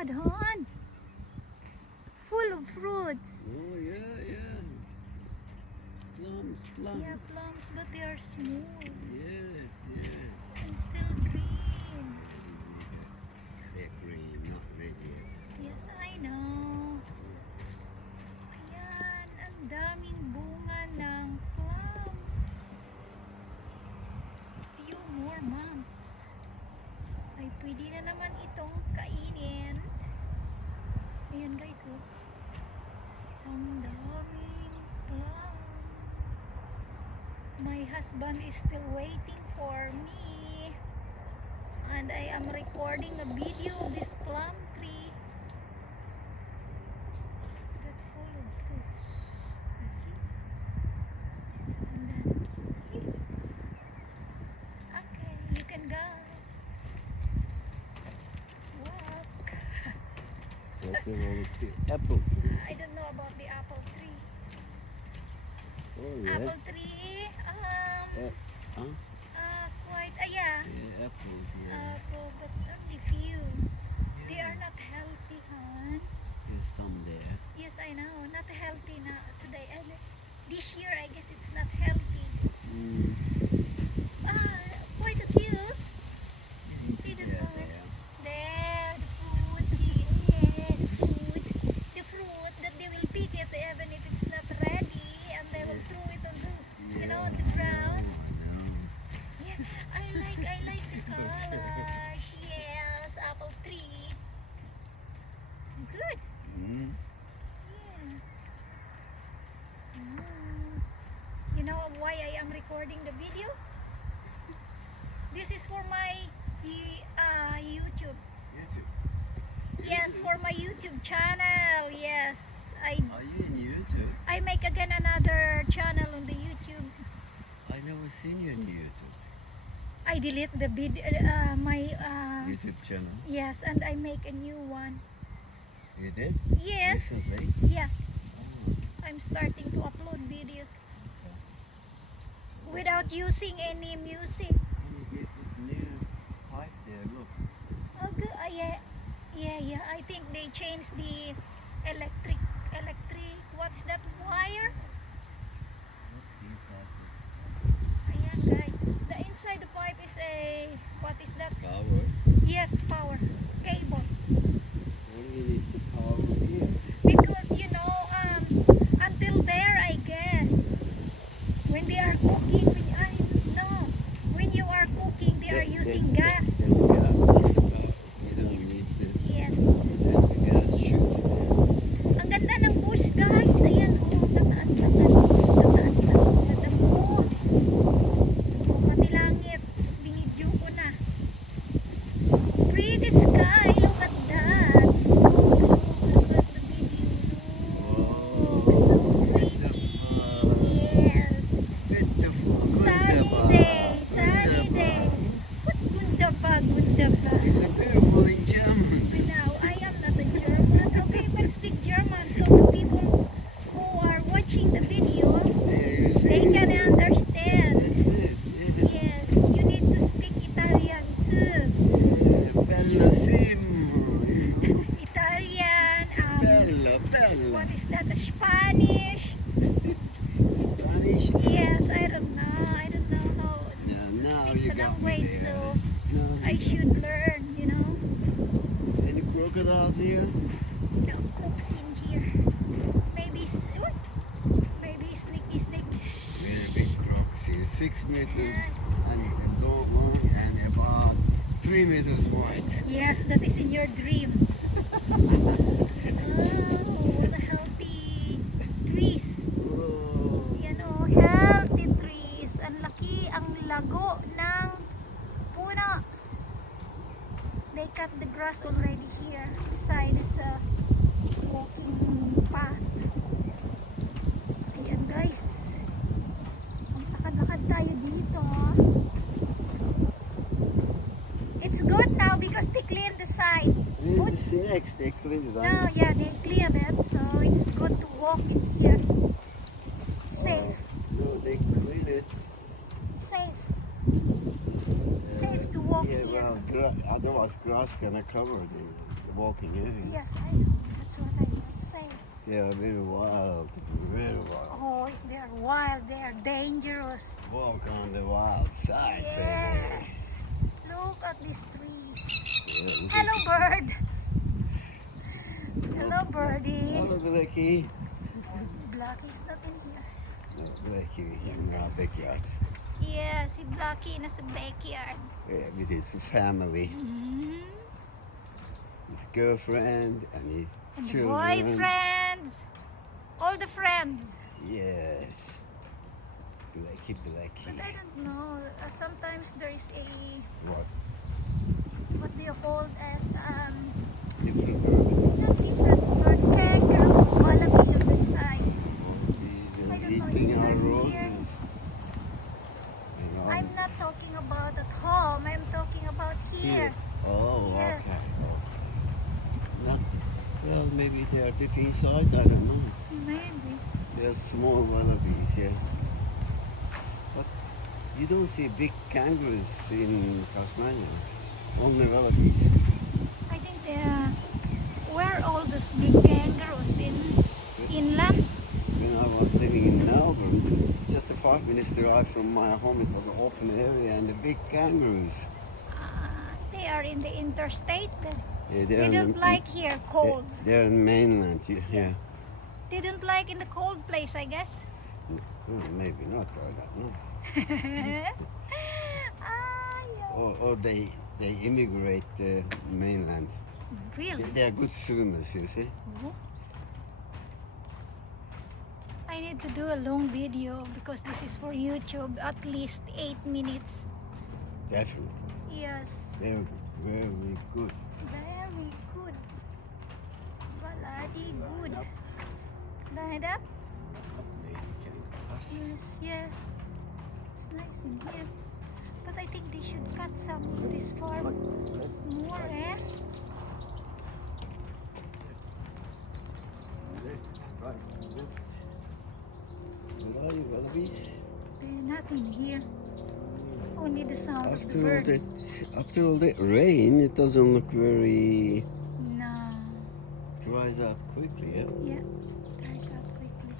God, hon. Full of fruits. Oh yeah, yeah. Plums, plums. Yeah, plums, but they are small Yes, yes. and still green. They're green, not red yet. Yes, I know. Ayan, ang daming bunga ng plum. Few more months. Ay, pwede na naman itong kainin. Ayan guys, oh. Ang daming plum. My husband is still waiting for me. And I am recording a video of this plum tree. That full of fruits. You see? And then, okay, you can go. Walk. That's the apple tree. I don't know about the apple tree. Oh yeah. Apple tree, Huh? quite, yeah. Yeah, apples, yeah. Apple, but only few. They are not healthy, hon. There's some there. Yes, I know. Not healthy na today. And this year, I guess it's not healthy. Mm. Quite a few. See the Yeah, fruit? there. There, the fruit. Yeah, the fruit. The fruit that they will pick it even if it's not ready, and they will throw it on the, you know, on the ground. Yeah, I like the colors. Yes, apple tree. Good. Mm. Yeah. You know why I am recording the video? This is for my YouTube. Yes, for my YouTube channel. Yes, Are you in YouTube? I make again another channel on the YouTube. I never seen you in YouTube. I delete the my YouTube channel. yes, and I make a new one. You did? Yes, Recently? yeah. Oh, I'm starting to upload videos without using any music. and you get this new pipe there, look. Okay, yeah. I think they changed the electric. What is that wire? Let's see exactly. Ayan, guys. The inside the pipe is a what is that? Power. Yes, power cable. What do you need the power here? Because you know, until there, I guess, when they are cooking, when you are cooking, they are using gas. There's gas. You don't need this. Yes. There's the gas tubes there. Ang ganda ng bush, guys. Ayan, oh, tataas lang. Tataas lang. Ganda mo. Oh, pati langit. Binidyo ko na. Pretty sky. Look at that. Look at the video. Wow. Beautiful. Yes. Beautiful. Sunny day. Sunny day. What gunda ba? Gunda ba? It's a beautiful in German. No, I am not a German. Okay, but speak German so the people who are watching the video, There you see. they can understand. That's it. Yes, you need to speak Italian too. Bellissimo. Italian, Bella. what is that? Spanish? Spanish. Yes, I don't know. I don't know how Yeah, to now speak you the got me language, there. so No. I should learn, you know. Any crocodiles here? No crooks in here. Maybe, what? Maybe sneaky Very snakes. big crocs here. 6 meters Yes. and long and about 3 meters wide. Yes, that is in your dream. Oh, what a healthy trees. Oh. Yan o, healthy trees. Ang laki, ang lago ng puno. They cut the grass already here beside this walking path. Ayan guys. Lakad-lakad tayo dito. It's good now because they clean the side. These Good. the snakes, they clean it No, up. yeah, they cleared it, so it's good to walk in here. Safe, No, they clean it. safe. Safe to walk Yeah, here. well, otherwise grass gonna cover the walking area. Yes, I know. That's what I want to say. They are very wild, very wild. Oh, they're wild. They're dangerous. Walk on the wild side, Yes. Look at these trees. baby. Yeah, look Hello, bird. at- Hello, birdie. Hello, Blackie. Blackie's not in here. No, Blackie in our backyard. Yeah, si Blackie nasa backyard. Yeah, with his family, Mm-hmm. his girlfriend and his And the children. boyfriends. All the friends. Yes. Blackie, Blackie. But I don't know. Sometimes there is a, What? what do you call it? Different bird. Not different bird. Kangaroo. Wallaby on the side. He's I don't know if eating you our can hear. roses. You know, I'm not talking about at home. I'm talking about here. Oh, Yes. okay. Not, well, maybe they are deep inside. I don't know. Maybe. They are small wallabies, yeah. But you don't see big kangaroos in Tasmania. Only wallabies. I think where are all those big kangaroos in inland? When I was living in Melbourne, just a 5 minutes drive from my home, it was an open area and the big kangaroos. They are in the interstate. Yeah, They don't like here cold. They're in mainland, yeah. They don't like in the cold place, I guess. Well, maybe not, I don't know. Yeah. Or they immigrate the mainland. Really? They're good swimmers, you see. I need to do a long video because this is for YouTube, at least 8 minutes. Definitely. Yes, They're very good. very good. Bloody good. Line up. Lady kangaroos. Yes, yeah. It's nice in here. But I think they should cut some of this farm more, eh? Left, right, left. Where are you, wallabies? They're not in here. Only the sound of the After all bird. that, after all that rain, it doesn't look very No. dries out quickly, yeah? Yeah, dries out quickly.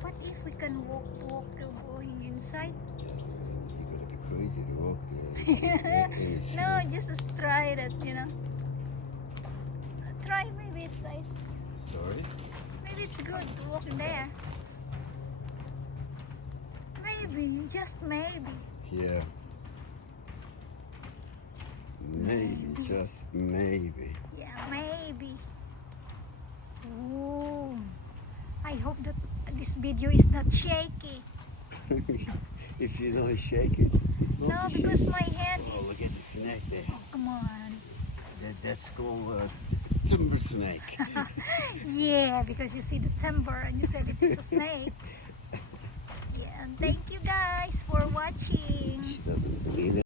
What if we can walk going inside? You gotta be crazy to walk there. No, just try it, you know. Try, maybe it's nice. Sorry? Maybe it's good to walk in there. Maybe, just maybe. Yeah. Maybe, just maybe. Yeah, maybe. Oh, I hope that this video is not shaky. If you don't shake it. No, don't because shake it. my hand Oh, is... look at the snake there. Oh, come on. That's called a timber snake. Yeah, because you see the timber and you said it is a snake. Yeah, and thank you guys for watching. She doesn't believe it.